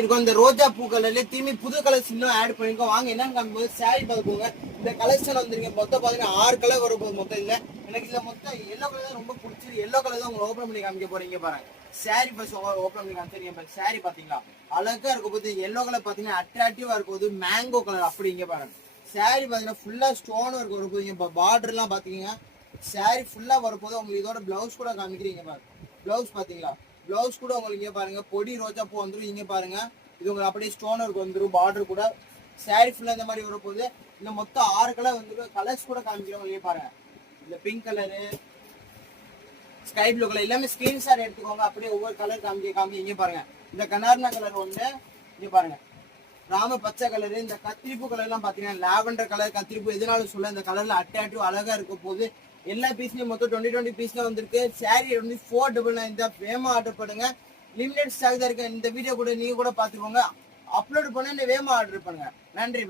இருக்கும். இந்த ரோஜா பூ கலர்ல திரும்பி புது கலர்ஸ் இன்னும் ஆட் பண்ணிருக்கோம். வாங்க என்னன்னு காமிக்கும் சாரி பார்த்துக்கோங்க. இந்த கலெக்ஷன் வந்துருங்க. மொத்தம் பாத்தீங்கன்னா 6 கலர் வரும் போது மொத்தம் இல்ல. எனக்கு இதுல மொத்தம் எல்லோ கலர் தான் ரொம்ப பிடிச்சிருக்கு. எல்லோ கலர் தான் உங்களுக்கு ஓபன் பண்ணி காமிக்க போறீங்க பாருங்க. சாரி ஃபர்ஸ்ட் ஓபன் பண்ணி காமிச்சிருக்கீங்க. சாரி பாத்தீங்களா அழகா இருக்கும் போது. எல்லோ கலர் பாத்தீங்கன்னா அட்ராக்டிவா இருக்கும் போது. மேங்கோ கலர் அப்படிங்க பாருங்க. சாரி பாத்தீங்கன்னா ஃபுல்லா ஸ்டோன் ஒர்க் வரும் போது. இப்ப பார்டர் எல்லாம் பாத்தீங்கன்னா சாரி ஃபுல்லா வரும்போது உங்களுக்கு இதோட பிளவுஸ் கூட காமிக்கிறீங்க பாருங்க. பிளவுஸ் பாத்தீங்களா பிளவுஸ் கூட உங்களுக்கு இங்க பாருங்க பொடி ரோஜா பூ வந்துடும். இங்க பாருங்க இது உங்களுக்கு அப்படியே ஸ்டோன் ஒர்க் வந்துடும். பார்டர் கூட சாரி ஃபுல்லா இந்த மாதிரி வரப்போகுது. இந்த மொத்தம் 6 கலர் வந்துடும். கலர்ஸ் கூட காமிக்கிறோம். இங்கே பாருங்க இந்த pink colour sky blue colour எல்லாமே ஸ்கிரீன்ஷாட் எடுத்துக்கோங்க. அப்படியே ஒவ்வொரு கலர் காமி இங்க பாருங்க. இந்த கனார்னா கலர் ஒண்ணு இங்க பாருங்க. ராம பச்சை கலரு இந்த கத்திரிப்பூ கலர் எல்லாம் பாத்தீங்கன்னா லாவெண்டர் கலர் கத்திரிப்பூ எதனாலும் சொல்ல இந்த கலர்ல அட்ராக்டிவ் அழகா இருக்க போது. எல்லா பீஸ்லயும் மொத்தம் 20 பீஸ்ல வந்திருக்கு. சாரி வந்து 499 தான். வேகமா ஆர்டர் பண்ணுங்க. லிமிடெட் ஸ்டாக் தான் இருக்கு. இந்த வீடியோ கூட நீங்க கூட பாத்துக்கோங்க. அப்லோட் பண்ண வேகமா ஆர்டர் பண்ணுங்க. நன்றி.